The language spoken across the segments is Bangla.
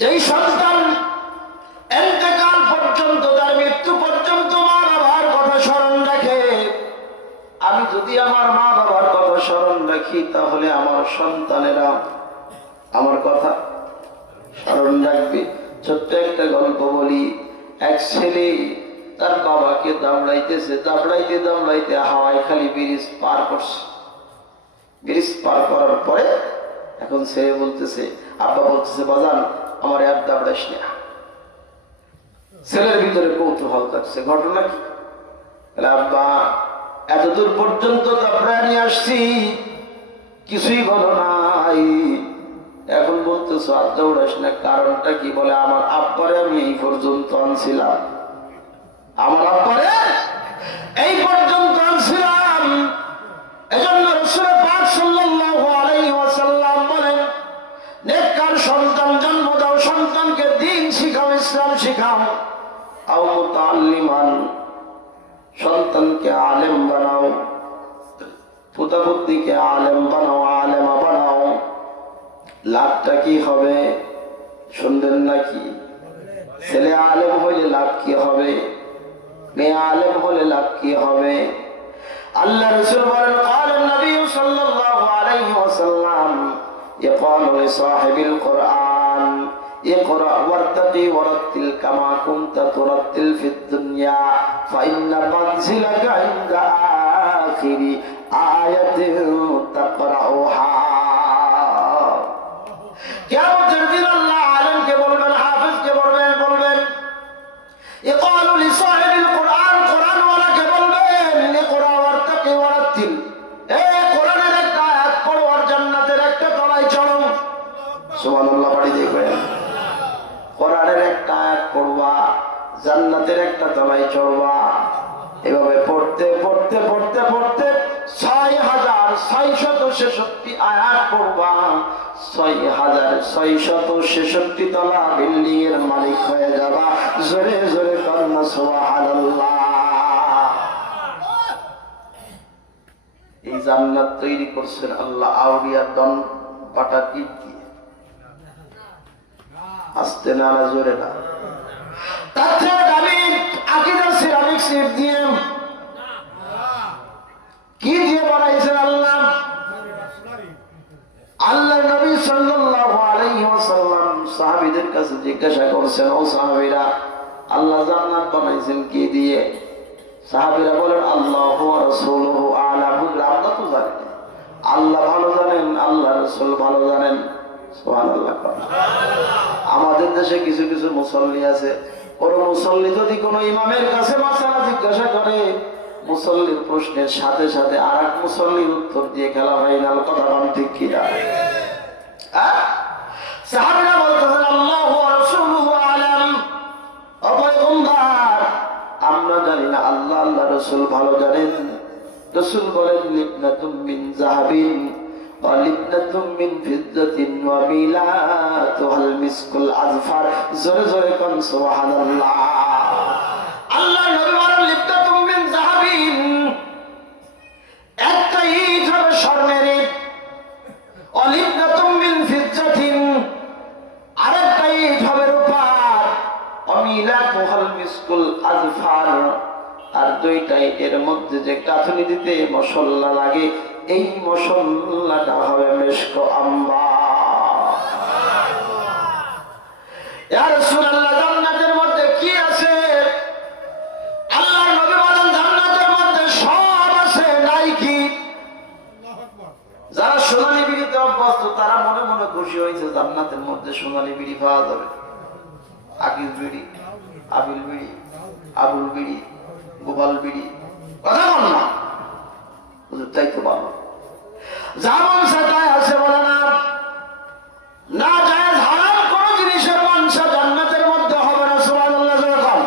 যেই সন্তান ইন্তেকাল পর্যন্ত, তার মৃত্যু পর্যন্ত মা বাবার কথা স্মরণ রাখে, আমি যদি আমার মা বাবার কথা স্মরণ রাখি তাহলে আমার সন্তানেরা আমার কথা স্মরণ রাখবে। ছোট্ট একটা গল্প বলি। এক ছেলে তার বাবাকে দাবড়াইতেছে, দাবড়াইতে দাবড়াইতে হাওয়াই খালি ব্রিজ পার করছে। ব্রিজ পার করার পরে এখন ছেলে বলতেছে, আব্বা বলতেছে, বাজান আমার আর দাবড়াইস না। ছেলের ভিতরে কৌতূহল থাকছে, ঘটনা কি? আব্বা এতদূর পর্যন্ত দাবড়ায় নিয়ে আসছি, কিছুই বলো নাই, এখন বলতেছো আর দৌড়াস না, কারণটা কি? বলে আমার আব্বারে আমি এই পর্যন্ত আনছিলাম, আমার আব্বারে এই পর্যন্ত আনছিলাম। এজন্য রাসূল পাক সাল্লাল্লাহু আলাইহি ওয়াসাল্লাম বলেন, নেককার সন্তান জন্ম দাও, সন্তানকে দ্বীন শিখাও, ইসলাম শিখাও। আও মুতাআল্লিমান, সন্তানকে আলেম বানাও, পুত্রকে আলেম বানাও, আলেমা বানাও। লাভটা কি হবে শুনবেন নাকি? ছেলে আলেম হইলে লাভ কি হবে? মেয়ে আলেম হলে লাভ কি হবে? আল্লাহ রাসূল বলেন, ক্বালা নবী সাল্লাল্লাহু আলাইহি ওয়াসাল্লাম ইয়াকালু লিসাহিবিল কুরআন ইকরা ওয়ারতাকি ওয়ারাতিল কামা কুনতা তুরাতিল ফিদ দুনিয়া ফাইন্না মানজিলাকা ইনদা আখিরি আয়াতিন তাকরাউহা। কিয়ামতের দিন আল্লাহ আলেমকে বলবেন, হাফেজকে বলবেন ইকালু লিসাহিবিল কুরআন, কুরআন ওয়ালাকে বলবেন, ইকরা ওয়ারতাকি ওয়ারাতিল, এই কোরআনের একটা আয়াত পড়ো আর জান্নাতের একটা তলায় চড়ো। সুবহানাল্লাহ, পড়ি দেখবেন, কোরআনের একটা আয়াত পড়বা, জান্নাতের একটা তলায় চড়বা। এভাবে পড়তে পড়তে পড়তে পড়তে ৬৬৬৬ আয়াত পড়বা, ৬৬৬৬ তলা বিল্ডিং এর মালিক হয়ে যাবা। জোরে জোরে কান্না সুবহানাল্লাহ। এই জান্নাত তৈরি করছেন আল্লাহ আউলিয়া দন পাটা টিপ দিয়ে। আস্তে না, জোরে না। তার থেকে দামি আকীদা সিরামিক সিট দিয়ে, কি দিয়ে বানাইছেন আল্লাহ? আল্লাহ নবী সাল্লাল্লাহু আলাইহি ওয়াসাল্লাম সাহাবীদের কাছে জিজ্ঞাসা করছেন, ও সাহাবীরা, আল্লাহ জান্নাত বানাইছেন কি দিয়ে? সাহাবীরা বলেন, আল্লাহু ওয়া রাসূলুহু আ'লাম। আমরা তো জানি না, আল্লাহ ভালো জানেন, আল্লাহ রাসূল ভালো জানেন। সুবহানাল্লাহ। আমাদের দেশে কিছু কিছু মুসল্লি আছে, ওর মুসল্লি যদি কোনো ইমামের কাছে মাসালা জিজ্ঞাসা করে, মুসল্লির প্রশ্নের সাথে সাথে আর এক মুসল্লির উত্তর দিয়ে খেলা ফাইনাল। কথা বলেন ঠিক কিনা? সাহাবীরা বলতেছেন, আল্লাহু ওয়া রাসূলুহু আ'লাম। ও পয়গম্বর, আমরা জানি না, আল্লাহ আল্লাহ রাসূল ভালো জানেন। রাসূল বলেন, লিবনাতুম মিন যাহাবিন ওয়া লিবনাতুম মিন ফিদ্দাতিন ওয়া মিলাতুহাল মিসকুল আযফার। জোরে জোরে কোন সুবহানাল্লাহ। আল্লাহ নবী বলেন, লিবনাতুম মিন যাহাবিন, একটা ইট হবে স্বর্ণের ইট, ওয়া লিবনাতুম মিন ফিদ্দাতিন, আরেকটা ইট হবে রূপার, ওয়া মিলাতুহাল মিসকুল আযফার, আর দুইটা ইটের মধ্যে যে গাঁথনি দিতে মশলা লাগে, এই মশলাটা হবে মিশক আম্বার। ইয়া রাসূলুল্লাহ, জান্নাতের মধ্যে কি আছে? আল্লাহর নবী বলেন, জান্নাতের মধ্যে সব আছে, নাই কি? যারা সোনালী বিড়িতে অভ্যস্ত তারা মনে মনে খুশি হয়েছে, জান্নাতের মধ্যে সোনালী বিড়ি পাওয়া যাবে। আকিস বিড়ি, আবিল বিড়ি, আবুল বিড়ি, গোপাল বিড়ি, কথা বল না, তাই তো বলো। যেমন সেটাই আছে, বলে না, না জায়েজ হারাম কোন জিনিসের মাংসা জান্নাতের মধ্যে হবে না। সুবহানাল্লাহ। যখন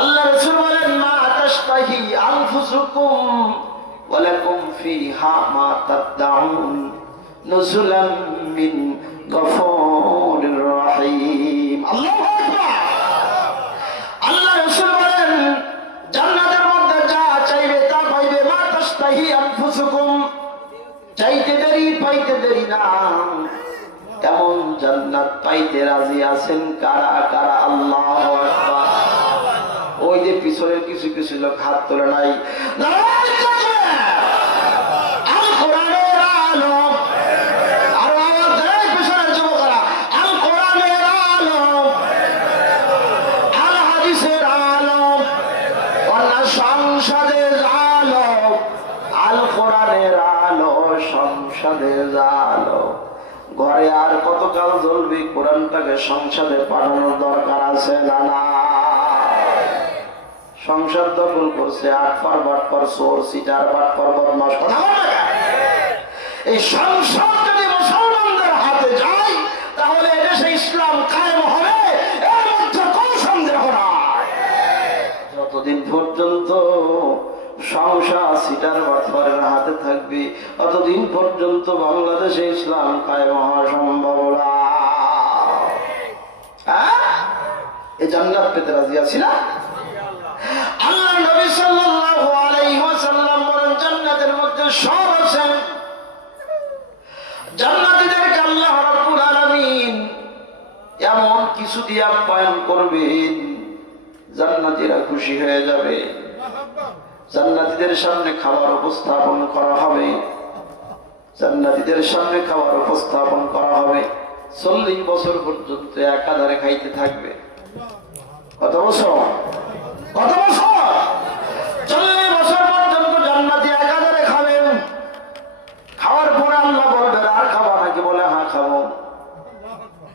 আল্লাহ রাসূল বলেন, মা তাশতাহি আনফুসুকুম ওয়া লাকুম ফিহা মা তাদউন নুজুলাম মিন গফুরির রহিম। আল্লাহু আকবার। আল্লাহ রাসূল বলেন, জান্নাতের মধ্যে যা চাইবে তা পাইবে। মা তাশতাহি আনফুসুকুম, চাইতে দেরি পাইতে দেরি না, এমন জান্নাত জান্নাত পাইতে রাজি আছেন কারা কারা? আল্লাহু আকবার। ওই যে পিছনের কিছু কিছু লোক হাত তোলে নাই। আল কোরআনের আলো, আরো আওয়াজ দেয় পিছনের যুবকরা, আল কোরআনের আলো, আল হাদিসের আলো, অন্য সংসদের আলো, আল কোরআনের আলো, সংসদের আলো। ঘরে আর কতকাল জ্বলবে? কোরআনটাকে সংসদে পাঠানোর দরকার আছে না? না, সংসদ দখল করছে আটফার বাটফার চোর সিটার বাটফার বদমাশ। এই সংসদ যদি মুসলমানদের হাতে যায় তাহলে এদেশে ইসলাম কায়েম হবে, এর মধ্যে কোন সন্দেহ নাই। যতদিন পর্যন্ত সংসদ সিটার বাটফারের হাতে থাকবে ততদিন পর্যন্ত বাংলাদেশে ইসলাম কায়েম হওয়া সম্ভব না। এই জান্নাত পেতে রাজি আছি না? আল্লাহ নবী সাল্লাল্লাহু আলাইহি ওয়াসাল্লাম বলেন জান্নাতের মধ্যে সব আছে। জান্নাতীদেরকে আল্লাহ রাব্বুল আলামিন এমন কিছু দিয়ে আপ্যায়ন করবেন জান্নাতীরা খুশি হয়ে যাবে। জান্নাতীদের সামনে খাবার উপস্থাপন করা হবে, জান্নাতীদের সামনে খাবার উপস্থাপন করা হবে। 40 বছর পর্যন্ত একাধারে খাইতে থাকবে। কত বছর? কত বছর? 40 বছর পর্যন্ত জান্নাতি একাধারে খাবেন। খাওয়ার পরে আল্লাহ বলবেন আর খাবো নাকি? বলে হ্যাঁ খাবো।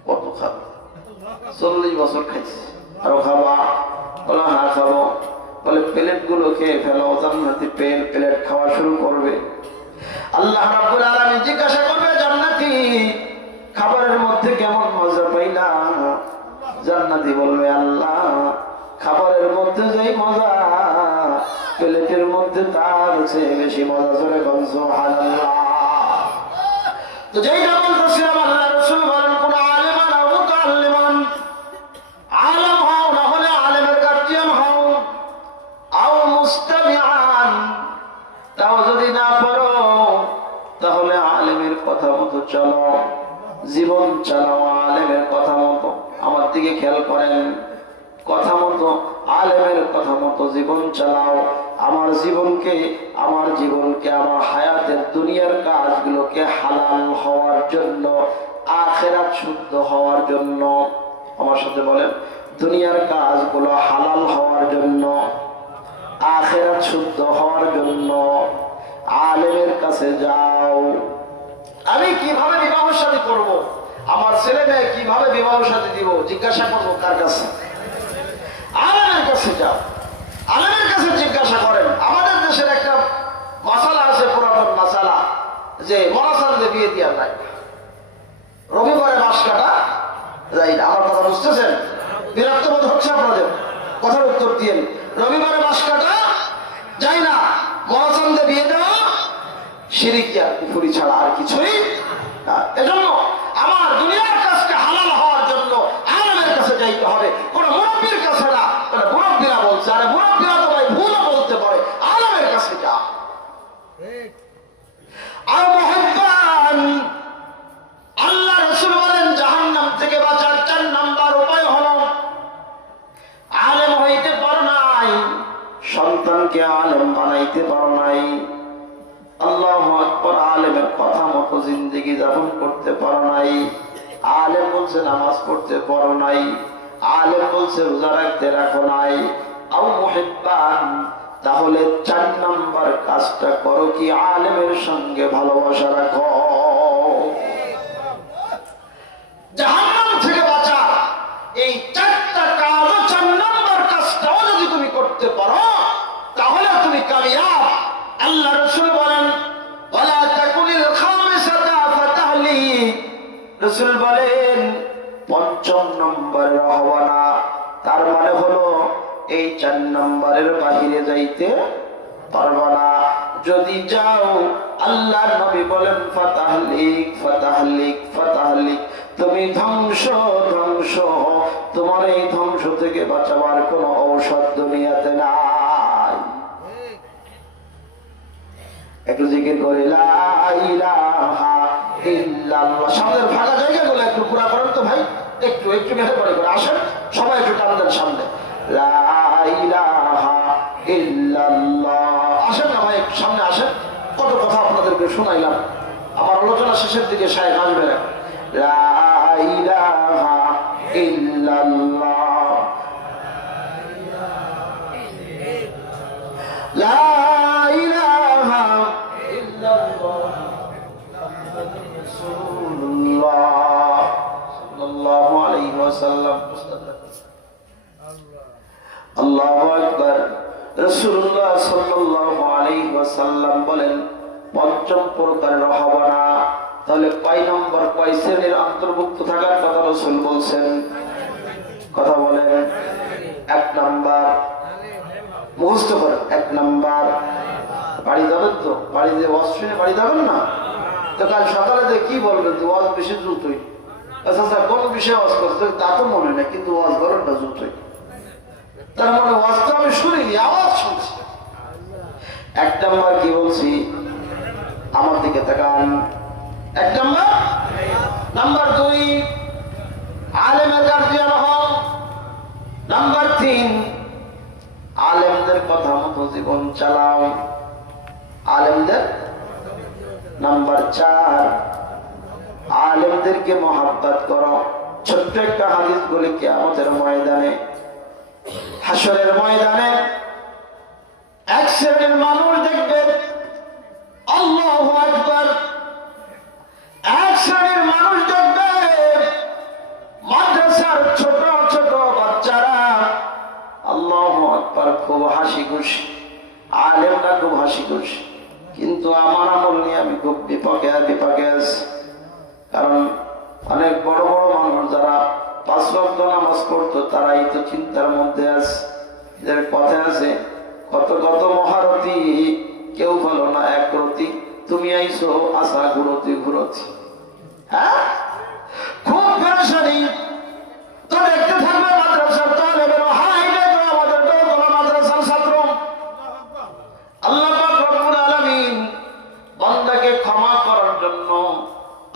কত খাবো? 40 বছর খাইছে, আরো খাবা? বলে হ্যাঁ খাবো। বলে প্লেট গুলো খেয়ে ফেলো। জান্নাতি প্লেট খাওয়া শুরু করবে। আল্লাহ রাব্বুল আলামিন জিজ্ঞাসা করবে জান্নাতি খাবারের মধ্যে কেমন মজা পাইলা? জান্নাতি বলবে আল্লাহ খাবারের মধ্যে যেই মজা প্লেটের মধ্যে তার চেয়ে বেশি মজা। জোরে বল সুবহানাল্লাহ। তো যেইটা বলতেছিলাম আল্লাহ রাসূল বলেন কোন আলেমান ও মুতাআল্লিমান, আলেম হও না হলে আলেমের গার্জিয়ান হও, আও মুস্তামিআন, তাও যদি না পারো তাহলে আলেমের কথা মতো চলো, জীবন চালাও আলেমের কথা মতো। আমার দিকে খেয়াল করেন, কথা মতো আলেমের কথা মতো জীবন চালাও। আমার জীবনকে আমার হায়াতের দুনিয়ার কাজগুলোকে হালাল হওয়ার জন্য, আখিরাত শুদ্ধ হওয়ার জন্য। আমার সাথে বলেন, দুনিয়ার কাজগুলো হালাল হওয়ার জন্য, আখিরাত শুদ্ধ হওয়ার জন্য আলেমের কাছে যাও। আমি কিভাবে বিবাহ শাদী করবো, আমার ছেলে মেয়ে কিভাবে বিবাহ শাদী দিব, জিজ্ঞাসা করবো কার কাছে? আলেমের কাছে যাও। আলেমের কাছে জিজ্ঞাসা করেন। আমাদের দেশের একটা মাসালা আছে, পুরাতন মাসালা, যে মরাসানদে বিয়ে দেওয়া যায়, রবিবারে মাস কাটা যায় না। আমার কথা বুঝতেছেন? বিরক্ত বোধ হচ্ছে আপনাদের? কথার উত্তর দিয়ে, রবিবারে মাস কাটা যায় না, মরাসানদে বিয়ে দেওয়া শিরকিয়া কুফরি ছাড়া আর কিছুই না। এজন্য আমার দুনিয়ার কাজকে হালাল হওয়ার জন্য আলেমের কাছে যাইতে হবে, কোন মুরব্বীর কাছে না। মুরব্বীরা বলছে, আরে মুরব্বীরা তো ভাই ভুলও বলতে পারে, আলেমের কাছে যা। আর মুহাব্বান, আল্লাহ রাসূল বলেন জাহান্নাম থেকে বাঁচার 4 নাম্বার উপায় হলো আলেম হইতে পারো নাই, সন্তানকে আলেম বানাইতে পারো নাই, আল্লাহু আকবার, আলেমের কথা মতো জিন্দেগি যাপন করতে পারো নাই। আলেম বলছে নামাজ পড়তে পারো নাই, আলেম বলছে রোজা রাখতে রাখো নাই। আও মুহিব্বান, তাহলে 4 নাম্বার কাজটা করো কি আলেমের সঙ্গে ভালোবাসা রাখো। জাহান্নাম থেকে বাঁচা এই 4টা কাজ, 4 নাম্বার কাজটাও যদি তুমি করতে পারো তাহলে তুমি কামিয়াব। আল্লাহ রাসূল বলেন ওয়ালা তাকুনিল খামিসাতা ফাতাহলিক, রাসূল বলেন 5ম নম্বরের হওয়া না, তার মানে হলো এই 4 নম্বরের বাহিরে যাইতে পারবা না। যদি যাও আল্লাহর নবী বলেন ফাতাহলিক ফাতাহলিক ফাতাহলিক, তুমি ধ্বংস ধ্বংস। তোমার এই ধ্বংস থেকে বাঁচাবার কোনো ঔষধ দুনিয়াতে নাই। একটু জিকির করে লা ইলাহা ইল্লাল্লাহ। সামনের ফাঁকা জায়গাগুলো একটু পুরা করেন তো ভাই, একটু একটু মেহরবানি করে আসেন সবাই, একটু টান দেন সামনে। লা ইলাহা ইল্লাল্লাহ। আসেন না ভাই, একটু সামনে আসেন। কত কথা আপনাদেরকে শোনাইলাম, আমার আলোচনা শেষের দিকে শায়েখ আসবে না। লা ইলাহা ইল্লাল্লাহ, লা ইলাহা ইল্লাল্লাহ, মুহাম্মাদুর রাসূলুল্লাহ সাল্লাল্লাহু আলাইহি ওয়াসাল্লাম। আল্লাহু আকবার। রাসূলুল্লাহ সাল্লাল্লাহু আলাইহি ওয়াসাল্লাম বলেন, পঞ্চম প্রকারের হবো না। তাহলে কয় নম্বর, কয় শ্রেণীর অন্তর্ভুক্ত থাকার কথা রাসূল বলছেন? কথা বলেন। এক নম্বর, মুখস্থ করেন। এক নম্বর, বাড়ি যাবেন তো? বাড়ি দিয়ে ওয়াজ শুনে বাড়ি যাবেন না তো? কাল সকালে যে কি বলবেন, যে ওয়াজ বেশি জুতোই। আচ্ছা আচ্ছা, কোন বিষয়ে ওয়াজ করতে তা তো মনে নেই, কিন্তু ওয়াজ করেন না জুতোই। তার মানে ওয়াজ তো আমি শুনিনি, আওয়াজ শুনছি। এক নম্বর কি বলছি, আমার দিকে তাকান। এক নম্বর। নাম্বার দুই, আলেমের গার্জিয়ান হও। নাম্বার তিন, আলেমদের কথা মতো জীবন চালাও, আলেমদের। নাম্বার চার, আলেমদেরকে মহাব্বত করো। ছোট্ট একটা হাদিস বলে, কিয়ামতের ময়দানে, হাসরের ময়দানে এক শ্রেণীর মানুষ দেখবে, আল্লাহু আকবার, এক শ্রেণীর মানুষ দেখবে মাদ্রাসার ছোট ছোট বাচ্চারা, আল্লাহু আকবার, খুব হাসি খুশি, আলেমরা খুব হাসি খুশি। কিন্তু আমার আমল নিয়ে আমি খুব বিপাকে আছি। কারণ অনেক বড় বড় মানুষ যারা 5 ওয়াক্ত নামাজ পড়তো, তারাই তো চিন্তার মধ্যে আছে। এদের কথা আছে, কত কত মহারথী কেউ ভালো না এক রতি, তুমি আইসো আশা ঘুরতি ঘুরতি। হ্যাঁ, খুব পেরেশানি। তো দেখতে থাকবে মাদ্রাসার তালেবের, হাই দেখো আমাদের দোতলা মাদ্রাসার ছাত্র। আল্লাহ পাক রব্বুল আলামিন বান্দাকে ক্ষমা করার জন্য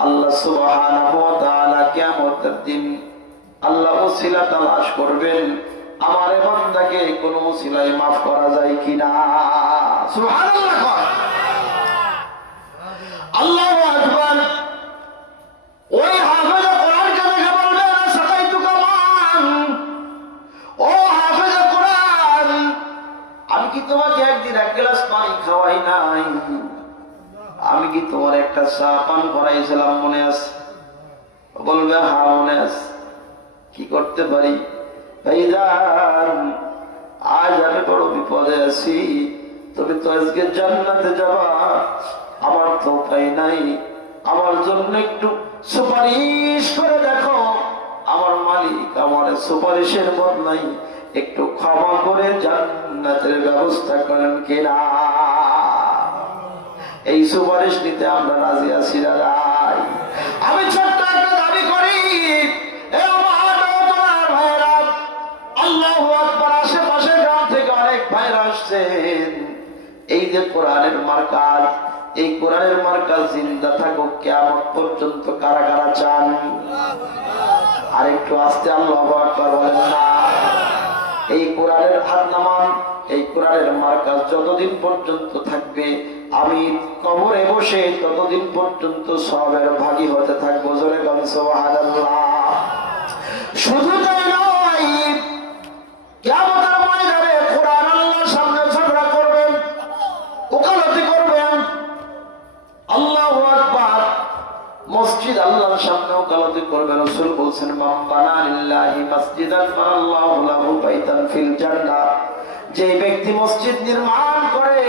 আল্লাহ সুবহানাহু ওয়া তাআলা কিয়ামতের দিন আল্লাহ ওসিলা তালাশ করবেন, আমার এই বান্দাকে কোন ওসিলায় মাফ করা যায় কিনা। সুবহানাল্লাহ, আল্লাহু আকবার। ওই হাফেজ কোরআনকে দেখে বলবে, সাকাইতুকা মান, ও হাফেজ কোরআন, আমি কি তোমাকে একদিন এক গ্লাস পানি খাওয়াই নাই? আমি কি তোমার একটা চা পান করাইছিলাম, মনে আছে? বলবে হ্যাঁ মনে আছে। কি করতে পারি? ভাইজান, আজ আমি বড় বিপদে আছি, তুমি তো আজকে জান্নাতে যাবা, আমার তো উপায় নাই, আমার জন্য একটু সুপারিশ করে দেখো। আমার মালিক আমার সুপারিশের বদলাই একটু ক্ষমা করে জান্নাতের ব্যবস্থা করেন কিনা? এই সুপারিশ নিতে আমরা রাজি আছি না? রাই। আমি ছোট্ট একটা দাবি করি, আল্লাহু আকবার, আশেপাশের গ্রাম থেকে অনেক ভাইরা আসছেন। এই যে কোরআনের মার্কাজ, এই কোরআনের মার্কাজ জিন্দা থাকুক কিয়ামত পর্যন্ত। কারা কারা চান? আর একটু আস্তে আল্লাহু আকবার বলেন না। এই কোরআনের হাত নামান, এই কোরআনের মার্কাজ যতদিন পর্যন্ত থাকবে, আমি কবরে বসে ততদিন পর্যন্ত সবের ভাগী হতে থাকবো। জোরে গান সুবহানাল্লাহ। শুধু তাই নয়, কিয়ামতের ময়দানে কোরআন আল্লাহর সামনে ঝগড়া করবেন, ওকালতি করবেন। আল্লাহু আকবার। মসজিদ আল্লাহর সামনে ওকালতি করবেন। রাসূল বলেন, মান বানা লিল্লাহি মাসজিদান বানাল্লাহু লাহু বাইতান ফিল জান্নাহ। যে ব্যক্তি মসজিদ নির্মাণ করে,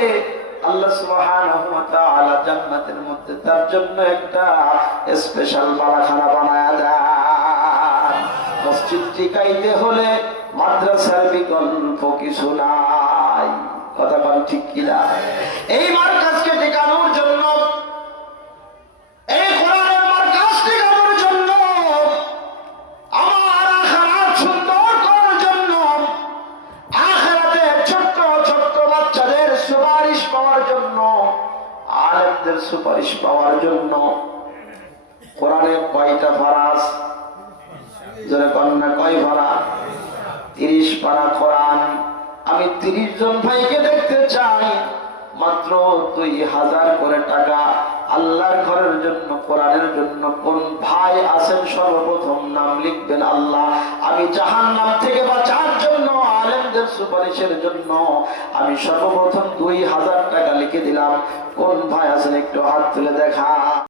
আল্লাহ সুবহানাহু ওয়া তাআলা জান্নাতের মধ্যে তার জন্য একটা স্পেশাল বালাখানা বানায়া দেন। মসজিদ টিকাইতে হলে মাদ্রাসার বিকল্প কিছু নাই। কথা বল ঠিক কিনা? এই মার্কাজকে টিকানোর জন্য, এই কোরআনের মার্কাজ টিকানোর জন্য, আমার আখিরাত সুন্দর করার জন্য, আখিরাতে ছোট্ট ছোট্ট বাচ্চাদের সুপারিশ পাওয়ার জন্য সুপারিশ পাওয়ার জন্য কোরআনের কয়টা ফারাজ? যারা কন্যা কয় পারা? 30 পারা কোরআন। আমি 30 জন ভাইকে দেখতে চাই, মাত্র 2000 করে টাকা আল্লাহর ঘরের জন্য, কোরআনের জন্য। কোন ভাই আছেন সর্বপ্রথম নাম লিখবেন। আল্লাহ, আমি জাহান্নাম থেকে বাঁচার জন্য, আলেমদের সুপারিশের জন্য আমি সর্বপ্রথম 2000 টাকা লিখে দিলাম। কোন ভাই আছেন একটু হাত তুলে দেখা।